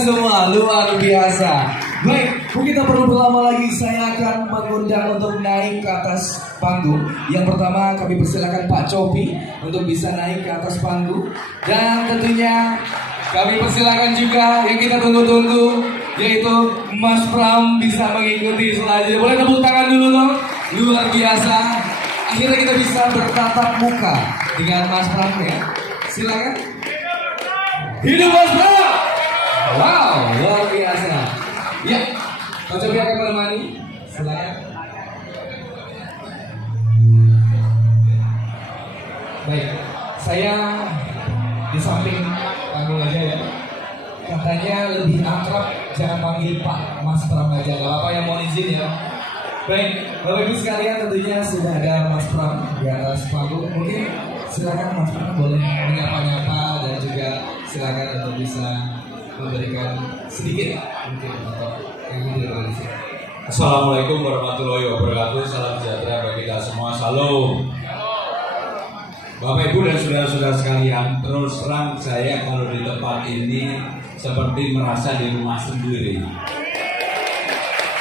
semua, luar biasa. Baik, kita perlu berlama lagi. Saya akan mengundang untuk naik ke atas panggung. Yang pertama kami persilakan Pak Copi untuk bisa naik ke atas panggung. Dan tentunya kami persilakan juga yang kita tunggu-tunggu, yaitu Mas Pram bisa mengikuti selanjutnya. Boleh tepuk tangan dulu dong. Luar biasa. Akhirnya kita bisa bertatap muka dengan Mas Pram ya. Silakan. Hidup Mas Pram. Wow, luar biasa. Ya, Pak Copi akan menemani. Silakan. Baik, saya di samping panggung aja ya. Katanya lebih akrab jangan panggil Pak, Mas Pram aja. Gak apa-apa yang mau izin ya. Baik, Bapak Ibu sekalian, tentunya sudah ada Mas Pram di atas panggung. Mungkin silakan Mas Pram boleh menyapa-nyapa dan juga silakan untuk bisa memberikan sedikit mungkin untuk yang ini realisasi. Assalamualaikum warahmatullahi wabarakatuh. Salam sejahtera bagi kita semua. Salam. Bapak Ibu dan saudara-saudara sekalian, terus terang saya kalau di tempat ini seperti merasa di rumah sendiri.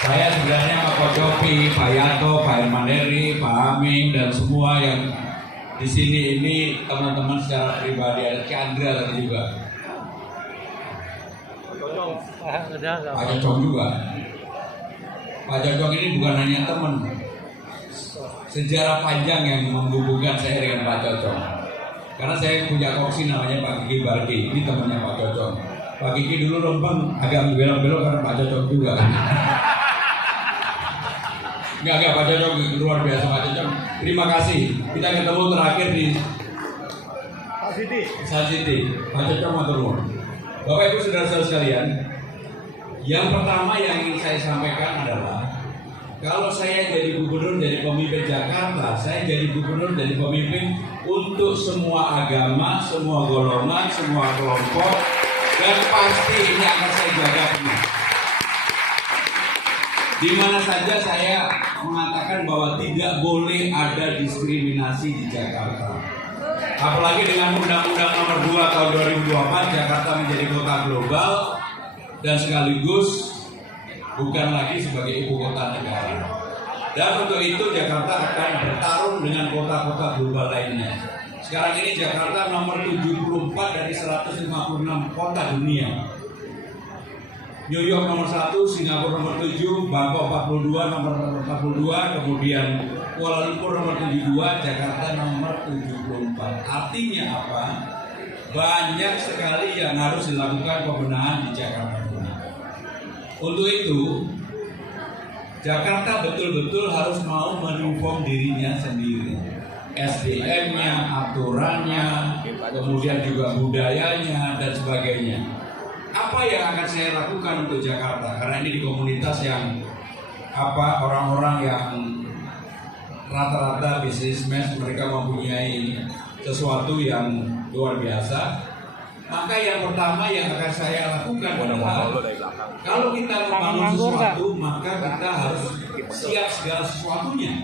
Saya sebenarnya Pak Copi, Pak Yanto, Pak Irmanderi, Pak Aming dan semua yang di sini ini teman-teman secara pribadi, ada Chandra tadi juga. Pak Cocong juga. Pak Cocong ini bukan hanya teman, sejarah panjang yang menghubungkan saya dengan Pak Cocong. Karena saya punya koksi namanya Pak Kiki Barki, ini temannya Pak Cocong. Pak Kiki dulu lempeng agak belok-belok karena Pak Cocong juga. Enggak, Pak Cocong luar biasa Pak Cocong. Terima kasih. Kita ketemu terakhir di Sun City. Pak Cocong matur nuwun. Bapak Ibu saudara-saudara sekalian, yang pertama yang ingin saya sampaikan adalah kalau saya jadi gubernur, jadi pemimpin Jakarta, saya jadi gubernur, jadi pemimpin untuk semua agama, semua golongan, semua kelompok, dan pasti ini akan saya jaga penuh. Di mana saja saya mengatakan bahwa tidak boleh ada diskriminasi di Jakarta. Apalagi dengan Undang-Undang Nomor 2 Tahun 2024, Jakarta menjadi kota global dan sekaligus bukan lagi sebagai ibu kota negara. Dan untuk itu Jakarta akan bertarung dengan kota-kota global lainnya. Sekarang ini Jakarta nomor 74 dari 156 kota dunia. New York nomor 1, Singapura nomor 7, Bangkok 42, nomor 42, kemudian Kuala Lumpur nomor 72, Jakarta nomor 74. Artinya apa? Banyak sekali yang harus dilakukan pembenahan di Jakarta. Untuk itu, Jakarta betul-betul harus mau mereform dirinya sendiri. SDM-nya, aturannya, kemudian juga budayanya dan sebagainya. Apa yang akan saya lakukan untuk Jakarta? Karena ini di komunitas yang orang-orang yang rata-rata bisnismen, mereka mempunyai sesuatu yang luar biasa. Maka yang pertama yang akan saya lakukan adalah kalau kita membangun sesuatu, maka kita harus siap segala sesuatunya.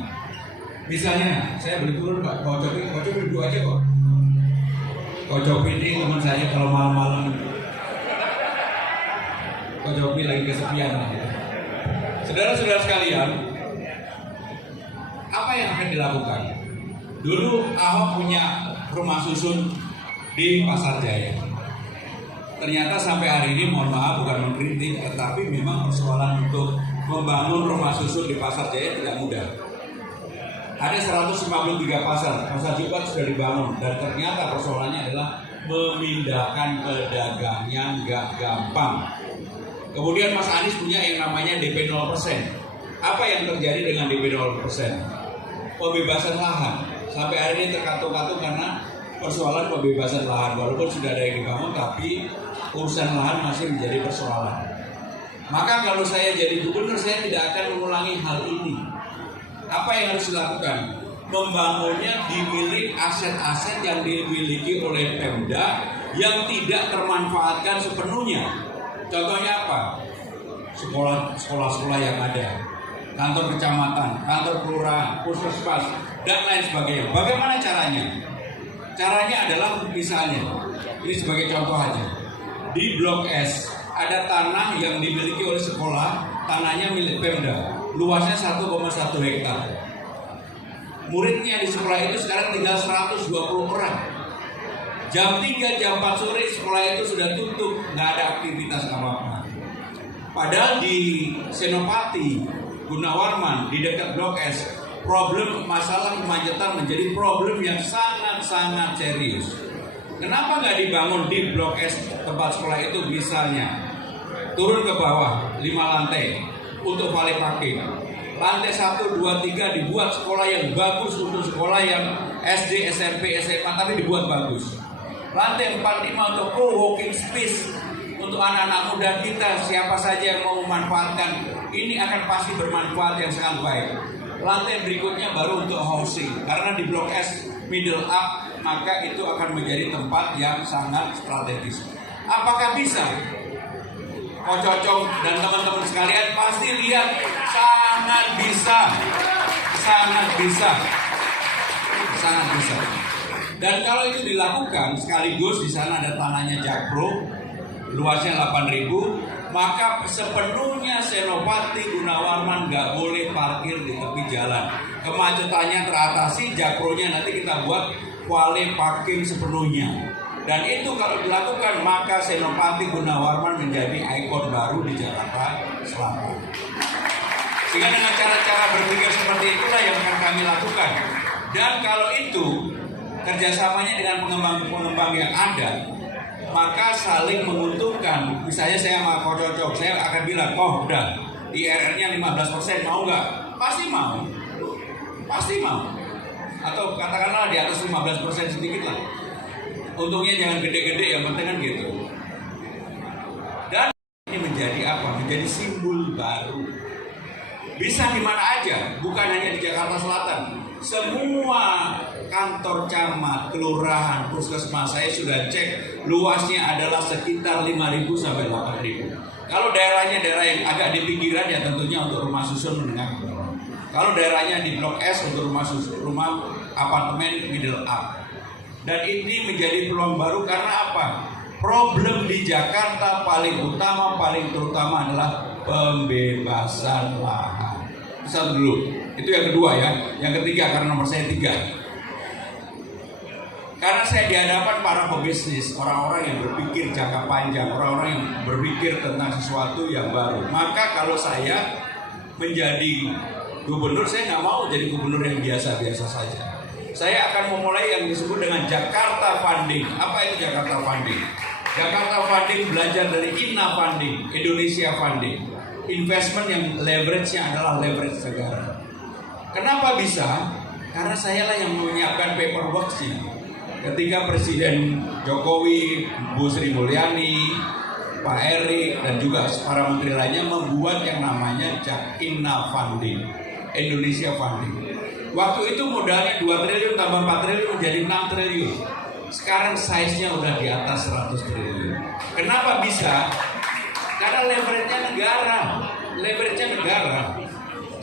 Misalnya, saya beli turun Pak Copi duduk aja kok. Pak Copi ini teman saya kalau malam-malam Pak Copi lagi kesepian. Saudara-saudara sekalian, apa yang akan dilakukan? Dulu Ahok punya rumah susun di Pasar Jaya. Ternyata sampai hari ini, mohon maaf bukan mengkritik, tetapi memang persoalan untuk membangun rumah susun di Pasar Jaya tidak mudah. Ada 153 pasar Jumat sudah dibangun, dan ternyata persoalannya adalah memindahkan pedagangnya nggak gampang. Kemudian Mas Anies punya yang namanya DP 0%. Apa yang terjadi dengan DP 0%? Pembebasan lahan. Sampai hari ini terkatung-katung karena persoalan pembebasan lahan. Walaupun sudah ada yang dibangun, tapi urusan lahan masih menjadi persoalan. Maka kalau saya jadi gubernur, saya tidak akan mengulangi hal ini. Apa yang harus dilakukan? Membangunnya dimiliki aset-aset yang dimiliki oleh Pemda yang tidak termanfaatkan sepenuhnya. Contohnya apa? Sekolah-sekolah yang ada, kantor kecamatan, kantor kelurahan, puskesmas, dan lain sebagainya. Bagaimana caranya? Caranya adalah misalnya, ini sebagai contoh aja, di Blok S ada tanah yang dimiliki oleh sekolah, tanahnya milik Pemda, luasnya 1,1 hektar. Muridnya di sekolah itu sekarang tinggal 120 orang. Jam 3, jam 4 sore sekolah itu sudah tutup, nggak ada aktivitas apa-apa. Padahal di Senopati, Gunawarman, di dekat Blok S, problem masalah kemacetan menjadi problem yang sangat-sangat serius. Kenapa nggak dibangun di Blok S tempat sekolah itu misalnya? Turun ke bawah 5 lantai untuk valet parking. Lantai 1, 2, 3 dibuat sekolah yang bagus untuk sekolah yang SD, SMP, SMA, tapi dibuat bagus. Lantai 4, 5 untuk co-working space untuk anak-anak muda kita, siapa saja yang mau memanfaatkan ini akan pasti bermanfaat yang sangat baik. Lantai berikutnya baru untuk housing, karena di Blok S middle up maka itu akan menjadi tempat yang sangat strategis. Apakah bisa? Ko Cocong dan teman-teman sekalian pasti lihat sangat bisa, sangat bisa, sangat bisa. Dan kalau itu dilakukan sekaligus di sana ada tanahnya Jakpro, luasnya 8.000, maka sepenuhnya Senopati Gunawarman nggak boleh parkir di tepi jalan. Kemacetannya teratasi, Jakpronya nanti kita buat valet parking sepenuhnya. Dan itu kalau dilakukan maka Senopati Gunawarman menjadi ikon baru di Jakarta Selatan. Sehingga dengan cara-cara berpikir seperti itulah yang akan kami lakukan. Dan kalau itu kerjasamanya dengan pengembang-pengembang yang ada, maka saling menguntungkan. Misalnya saya sama Ko Cocok, saya akan bilang, oh udah IRR-nya 15%, mau nggak? Pasti mau, pasti mau. Atau katakanlah di atas 15% sedikit lah. Untungnya jangan gede-gede, yang penting kan gitu. Dan ini menjadi apa? Menjadi simbol baru. Bisa di mana aja, bukan hanya di Jakarta Selatan. Semua kantor camat, kelurahan, puskesmas saya sudah cek, luasnya adalah sekitar 5.000 sampai 8.000. Kalau daerahnya daerah yang agak di pinggiran ya tentunya untuk rumah susun menengah ke bawah. Kalau daerahnya di Blok S untuk rumah susun, rumah apartemen middle up. Dan ini menjadi peluang baru karena apa? Problem di Jakarta paling utama, paling terutama adalah pembebasan lahan. Satu dulu, itu yang kedua ya. Yang ketiga karena nomor saya 3. Karena saya di hadapan para pebisnis, orang-orang yang berpikir jangka panjang, orang-orang yang berpikir tentang sesuatu yang baru. Maka kalau saya menjadi gubernur, saya nggak mau jadi gubernur yang biasa-biasa saja. Saya akan memulai yang disebut dengan Jakarta Funding. Apa itu Jakarta Funding? Jakarta Funding belajar dari INA Funding, Indonesia Funding. Investment yang leverage-nya adalah leverage negara. Kenapa bisa? Karena saya lah yang menyiapkan paperwork-nya. Ketika Presiden Jokowi, Bu Sri Mulyani, Pak Erik, dan juga para menteri lainnya membuat yang namanya INA Funding, Indonesia Funding. Waktu itu modalnya 2 triliun tambah 4 triliun menjadi 6 triliun. Sekarang size-nya udah di atas 100 triliun. Kenapa bisa? Karena leverage-nya negara. Leverage-nya negara.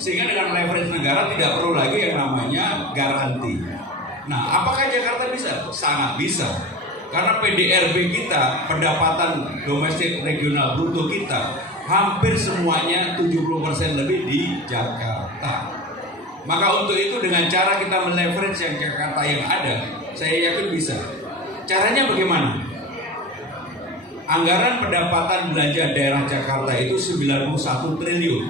Sehingga dengan leverage negara tidak perlu lagi yang namanya garansi. Nah, apakah Jakarta bisa? Sangat bisa. Karena PDRB kita, pendapatan domestik regional bruto kita, hampir semuanya 70% lebih di Jakarta. Maka untuk itu dengan cara kita meleverage yang Jakarta yang ada, saya yakin bisa. Caranya bagaimana? Anggaran pendapatan belanja daerah Jakarta itu 91 triliun.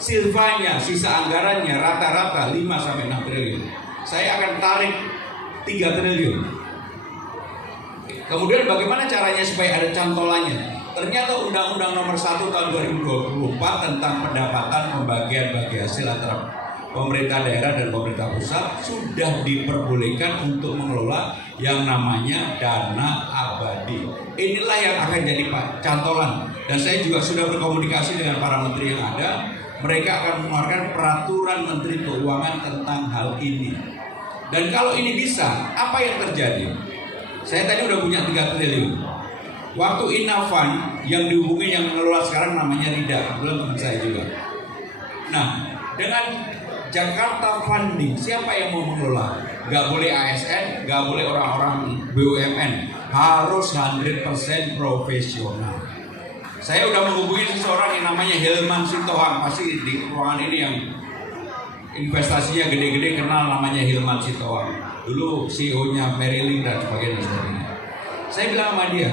Silvanya, sisa anggarannya rata-rata 5-6 triliun. Saya akan tarik 3 triliun. Kemudian bagaimana caranya supaya ada cantolannya? Ternyata Undang-Undang Nomor 1 Tahun 2024 tentang pendapatan pembagian bagi hasil antara pemerintah daerah dan pemerintah pusat sudah diperbolehkan untuk mengelola yang namanya dana abadi. Inilah yang akan jadi cantolan. Dan saya juga sudah berkomunikasi dengan para menteri yang ada. Mereka akan mengeluarkan peraturan Menteri Keuangan tentang hal ini. Dan kalau ini bisa, apa yang terjadi? Saya tadi udah punya 3 triliun. Waktu Inafan yang dihubungi yang mengelola sekarang namanya Rida, belum teman saya juga. Nah, dengan Jakarta Funding, siapa yang mau mengelola? Gak boleh ASN, gak boleh orang-orang BUMN, harus 100% profesional. Saya udah menghubungi seseorang yang namanya Hilman Sitohang, pasti di ruangan ini yang investasinya gede-gede kenal namanya Hilman Sitohang. Dulu CEO-nya Marilyn dan sebagainya. Saya bilang sama dia,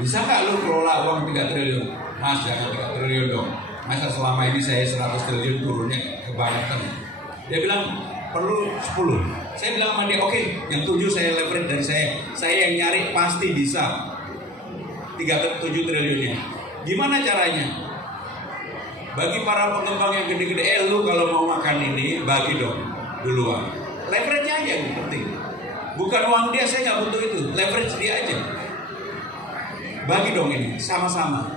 bisa nggak lu kelola uang 3 triliun? Mas, jangan 3 triliun dong. Masa selama ini saya 100 triliun turunnya kebanyakan. Dia bilang perlu 10. Saya bilang sama dia, oke, yang 7 saya leverage dari saya. Saya yang nyari pasti bisa 7 triliunnya. Gimana caranya? Bagi para pengembang yang gede-gede, lu kalau mau makan ini bagi dong duluan. Leverage aja yang penting. Bukan uang dia, saya nggak butuh itu. Leverage dia aja. Bagi dong ini sama-sama.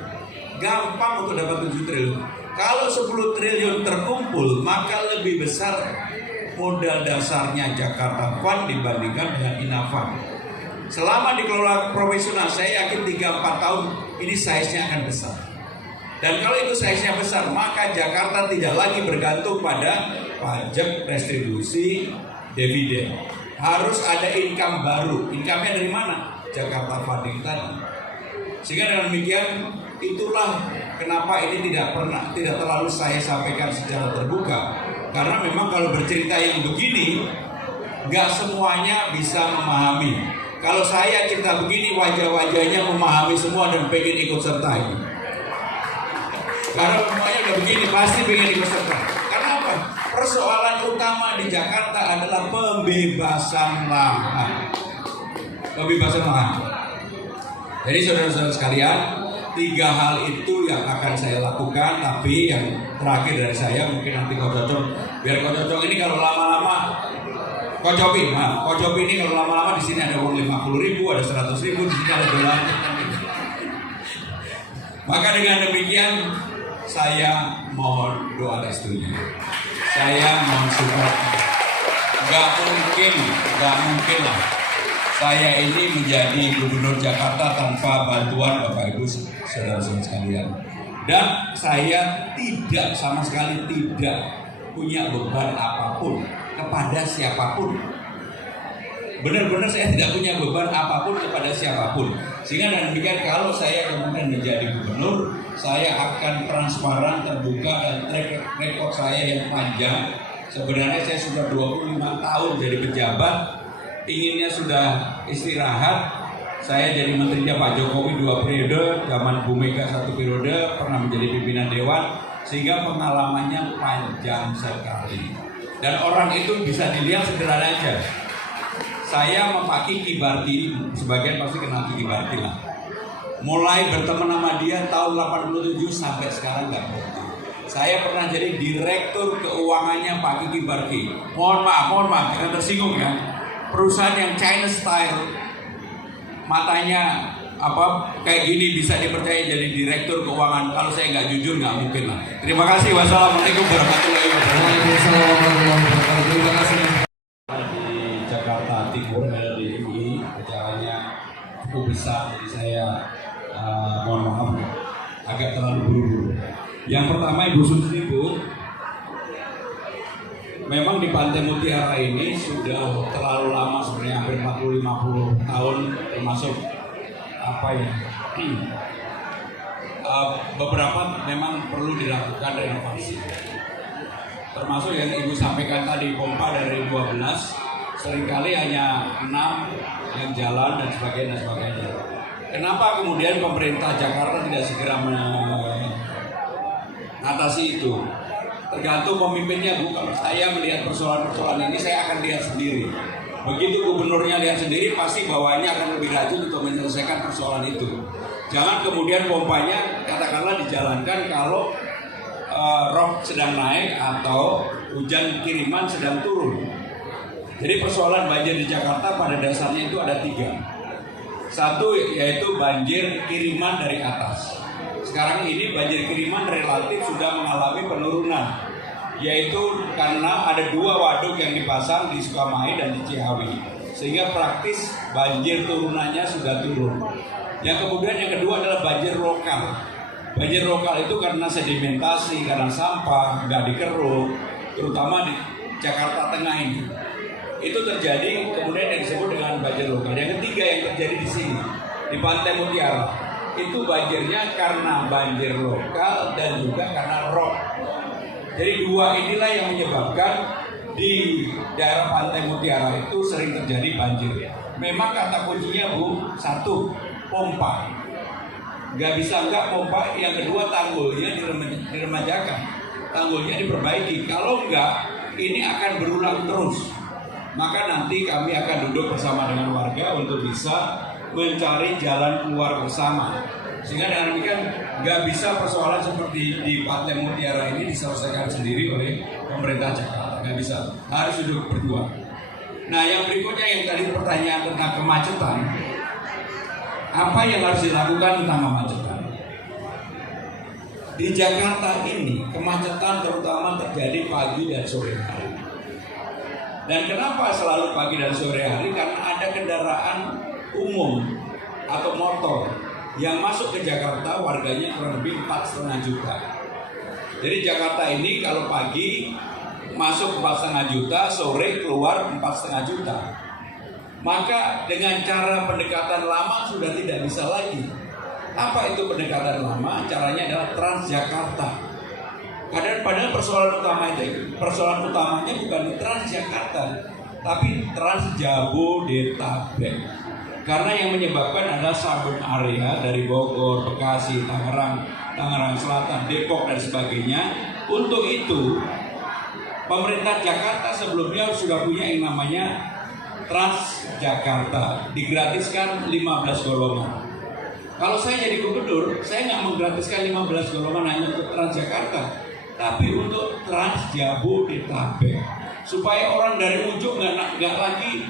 Gampang untuk dapat 7 triliun. Kalau 10 triliun terkumpul, maka lebih besar modal dasarnya Jakarta Fund dibandingkan dengan Inafund. Selama dikelola profesional, saya yakin 3-4 tahun ini size-nya akan besar. Dan kalau itu size-nya besar, maka Jakarta tidak lagi bergantung pada pajak, restribusi, dividen. Harus ada income baru. Income-nya dari mana? Jakarta Funding tadi. Sehingga dengan demikian, itulah kenapa ini tidak terlalu saya sampaikan secara terbuka. Karena memang kalau bercerita yang begini, nggak semuanya bisa memahami. Kalau saya cerita begini, wajah-wajahnya memahami semua dan pengen ikut serta ini. Karena semuanya udah begini, pasti pengen ikut serta. Karena apa? Persoalan utama di Jakarta adalah pembebasan lahan. Pembebasan lahan. Jadi saudara-saudara sekalian, 3 hal itu yang akan saya lakukan. Tapi yang terakhir dari saya, mungkin nanti kau cocok. Biar kau cocok ini kalau lama-lama Kocopi ini kalau lama-lama di sini ada uang 50.000, ada 100.000, di sini ada dolar. Maka dengan demikian saya mohon doa restunya. Saya mohon support. Gak mungkin lah. Saya ini menjadi gubernur Jakarta tanpa bantuan Bapak Ibu saudara-saudara sekalian. Dan saya tidak sama sekali tidak punya beban apapun kepada siapapun. Benar-benar saya tidak punya beban apapun kepada siapapun. Sehingga dengan demikian kalau saya kemudian menjadi gubernur, saya akan transparan, terbuka, dan track record saya yang panjang. Sebenarnya saya sudah 25 tahun jadi pejabat, inginnya sudah istirahat. Saya jadi menterinya Pak Jokowi 2 periode, zaman Bu Mega 1 periode, pernah menjadi pimpinan dewan, sehingga pengalamannya panjang sekali. Dan orang itu bisa dilihat sederhana aja. Saya sama Kiki Barti, sebagian pasti kenal Kiki Barti lah. Mulai berteman sama dia tahun 87 sampai sekarang nggak berhenti. Saya pernah jadi direktur keuangannya Pak Kiki Barti. Mohon maaf, jangan tersinggung ya. Perusahaan yang China style, matanya kayak gini bisa dipercaya jadi direktur keuangan. Kalau saya nggak jujur nggak mungkin lah. Terima kasih. Wassalamualaikum warahmatullahi wabarakatuh. Terima kasih. Di Jakarta Timur di UI acaranya cukup besar, jadi saya mohon maaf agak terlalu buru-buru. Yang pertama Ibu Sutri, Bu, memang di Pantai Mutiara ini sudah terlalu lama sebenarnya, hampir 40-50 tahun, termasuk beberapa memang perlu dilakukan renovasi. Termasuk yang Ibu sampaikan tadi, pompa dari 12 seringkali hanya 6 yang jalan dan sebagainya. Kenapa kemudian pemerintah Jakarta tidak segera mengatasi itu? Tergantung pemimpinnya, Bu. Kalau saya melihat persoalan-persoalan ini, saya akan lihat sendiri. Begitu gubernurnya lihat sendiri, pasti bawaannya akan lebih rajin untuk menyelesaikan persoalan itu. Jangan kemudian pompanya katakanlah dijalankan kalau rob sedang naik atau hujan kiriman sedang turun. Jadi persoalan banjir di Jakarta pada dasarnya itu ada 3. Satu yaitu banjir kiriman dari atas. Sekarang ini banjir kiriman relatif sudah mengalami penurunan, yaitu karena ada 2 waduk yang dipasang di Sukamahi dan di Ciawi, sehingga praktis banjir turunannya sudah turun. Yang kemudian yang kedua adalah banjir lokal. Banjir lokal itu karena sedimentasi, karena sampah, nggak dikeruk, terutama di Jakarta Tengah ini. Itu terjadi kemudian yang disebut dengan banjir lokal. Yang ketiga yang terjadi di sini, di Pantai Mutiara. itu banjirnya karena banjir lokal dan juga karena rob. Jadi dua inilah yang menyebabkan di daerah Pantai Mutiara itu sering terjadi banjir. Memang kata kuncinya Bu, satu, pompa. Nggak bisa nggak pompa. Yang kedua, tanggulnya diremajakan, tanggulnya diperbaiki. Kalau nggak, ini akan berulang terus. Maka nanti kami akan duduk bersama dengan warga untuk bisa mencari jalan keluar bersama. Sehingga dengan demikian nggak bisa persoalan seperti di Pantai Mutiara ini diselesaikan sendiri oleh pemerintah Jakarta. Nggak bisa, harus duduk berdua. Nah, yang berikutnya yang tadi pertanyaan tentang kemacetan, apa yang harus dilakukan tentang kemacetan? Di Jakarta ini kemacetan terutama terjadi pagi dan sore hari. Dan kenapa selalu pagi dan sore hari? Karena ada kendaraan umum atau motor yang masuk ke Jakarta, warganya kurang lebih 4,5 juta. Jadi Jakarta ini kalau pagi masuk 4,5 juta, sore keluar 4,5 juta. Maka dengan cara pendekatan lama sudah tidak bisa lagi. Apa itu pendekatan lama? Caranya adalah Transjakarta. Padahal persoalan utamanya bukan di Transjakarta, tapi Transjabodetabek. Karena yang menyebabkan adalah sabun area dari Bogor, Bekasi, Tangerang Selatan, Depok dan sebagainya. Untuk itu, pemerintah Jakarta sebelumnya sudah punya yang namanya Transjakarta, digratiskan 15 golongan. Kalau saya jadi gubernur, saya nggak menggratiskan 15 golongan hanya untuk Transjakarta, tapi untuk Transjabodetabek, supaya orang dari ujung nggak lagi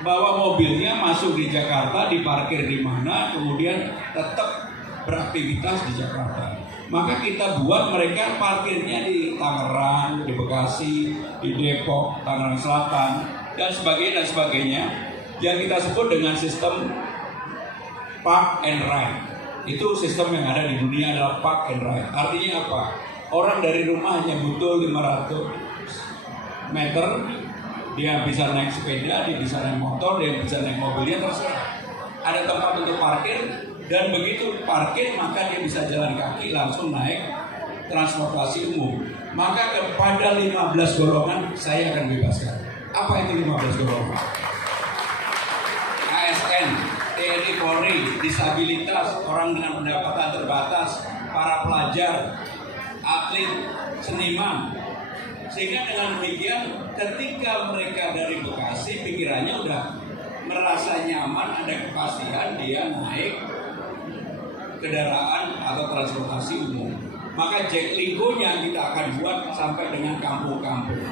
bawa mobilnya masuk di Jakarta, diparkir di mana, kemudian tetap beraktivitas di Jakarta. Maka kita buat mereka parkirnya di Tangerang, di Bekasi, di Depok, Tangerang Selatan, dan sebagainya, yang kita sebut dengan sistem park and ride. Itu sistem yang ada di dunia adalah park and ride. Artinya apa? Orang dari rumah hanya butuh 500 meter, dia bisa naik sepeda, dia bisa naik motor, dia bisa naik mobilnya, terserah. Ada tempat untuk parkir, dan begitu parkir maka dia bisa jalan kaki langsung naik transportasi umum. Maka kepada 15 golongan saya akan bebaskan. Apa itu 15 golongan? ASN, TNI Polri, disabilitas, orang dengan pendapatan terbatas, para pelajar, atlet, seniman. Sehingga dengan demikian ketika mereka dari Bekasi pikirannya udah merasa nyaman, ada kepastian dia naik kendaraan atau transportasi umum. Maka Jaklingko-nya kita akan buat sampai dengan kampung-kampung.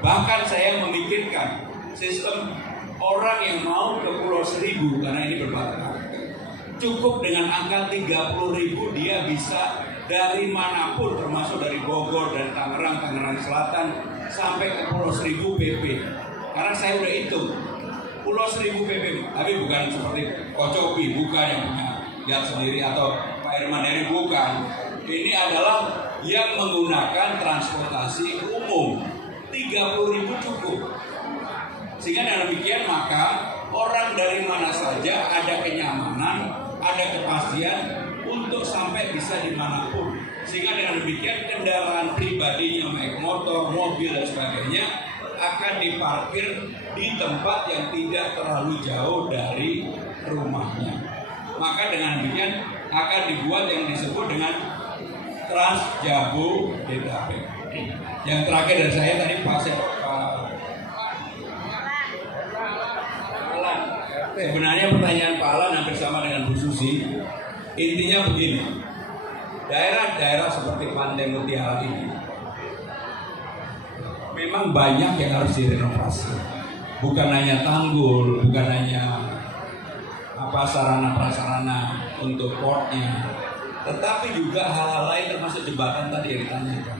Bahkan saya memikirkan sistem orang yang mau ke Pulau Seribu, karena ini berbatasan, cukup dengan angka 30.000 dia bisa dari manapun, termasuk dari Bogor, dari Tangerang Selatan sampai ke Pulau Seribu PP. Karena saya udah hitung Pulau Seribu PP, tapi bukan seperti Kocopi, bukan yang punya lihat sendiri, atau Pak Irman Heri, bukan. Ini adalah yang menggunakan transportasi umum, 30.000 cukup. Sehingga dengan demikian maka orang dari mana saja ada kenyamanan, ada kepastian untuk sampai bisa dimanapun. Sehingga dengan demikian kendaraan pribadinya, baik motor, mobil dan sebagainya, akan diparkir di tempat yang tidak terlalu jauh dari rumahnya. Maka dengan demikian akan dibuat yang disebut dengan Transjabodetabek. Yang terakhir dari saya tadi sebenarnya pertanyaan Pak Alan hampir sama dengan Bu Susi. Intinya begini, daerah-daerah seperti Pantai Mutiara ini memang banyak yang harus direnovasi. Bukan hanya tanggul, bukan hanya sarana-prasarana untuk portnya, tetapi juga hal-hal lain termasuk jembatan tadi yang ditanyakan.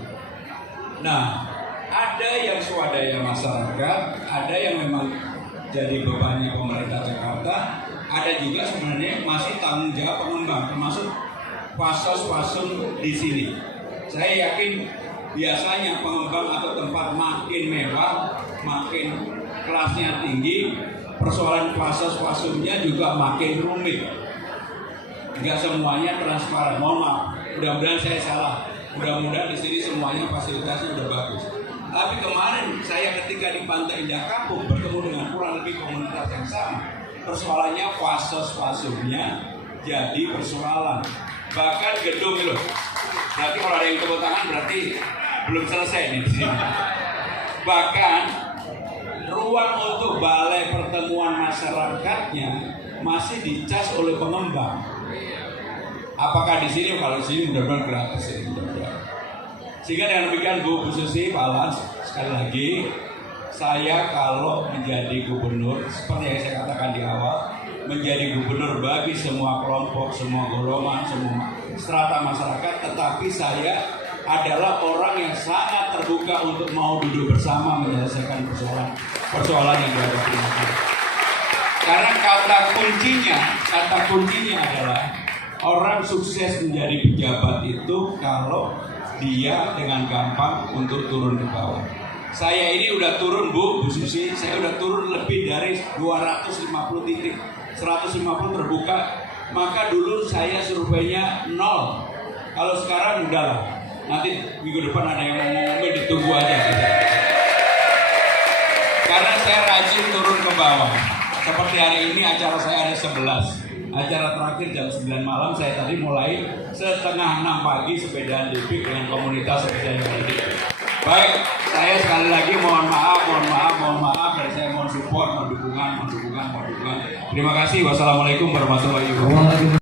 Nah, ada yang swadaya masyarakat, ada yang memang jadi bebannya pemerintah Jakarta, ada juga sebenarnya masih tanggung jawab pengembang, termasuk fasos-fasun di sini. Saya yakin biasanya pengembang atau tempat makin mewah, makin kelasnya tinggi, persoalan fasos-fasunnya juga makin rumit. nggak semuanya transparan. Mohon maaf, mudah-mudahan saya salah. Mudah-mudahan di sini semuanya fasilitasnya udah bagus. Tapi kemarin saya ketika di Pantai Indah Kapuk bertemu dengan kurang lebih komunitas yang sama. Persoalannya fasos-fasonya jadi persoalan. Bahkan gedung itu. Berarti kalau ada yang tepuk tangan berarti belum selesai nih di sini. Bahkan ruang untuk balai pertemuan masyarakatnya masih dicas oleh pengembang. Apakah di sini? Kalau di sini mudah-mudahan gratis ya, mudah-mudahan. Sehingga dengan demikian Bu Susi, Pak Alas, sekali lagi saya kalau menjadi gubernur seperti yang saya katakan di awal, menjadi gubernur bagi semua kelompok, semua golongan, semua strata masyarakat, tetapi saya adalah orang yang sangat terbuka untuk mau duduk bersama menyelesaikan persoalan yang dihadapi masyarakat. Karena kata kuncinya adalah orang sukses menjadi pejabat itu kalau dia dengan gampang untuk turun ke bawah. Saya ini udah turun Bu Susi, saya udah turun lebih dari 250 titik, 150 terbuka. Maka dulu saya surveinya 0. Kalau sekarang udahlah, nanti minggu depan ada yang mau ngomongin, ditunggu aja. Karena saya rajin turun ke bawah. Seperti hari ini acara saya ada 11. Acara terakhir jam 9 malam, saya tadi mulai setengah 6 pagi sepedaan dipik dengan komunitas sepeda yang tadi. Baik, saya sekali lagi mohon maaf, dan saya mohon support, mohon dukungan. Terima kasih. Wassalamualaikum warahmatullahi wabarakatuh.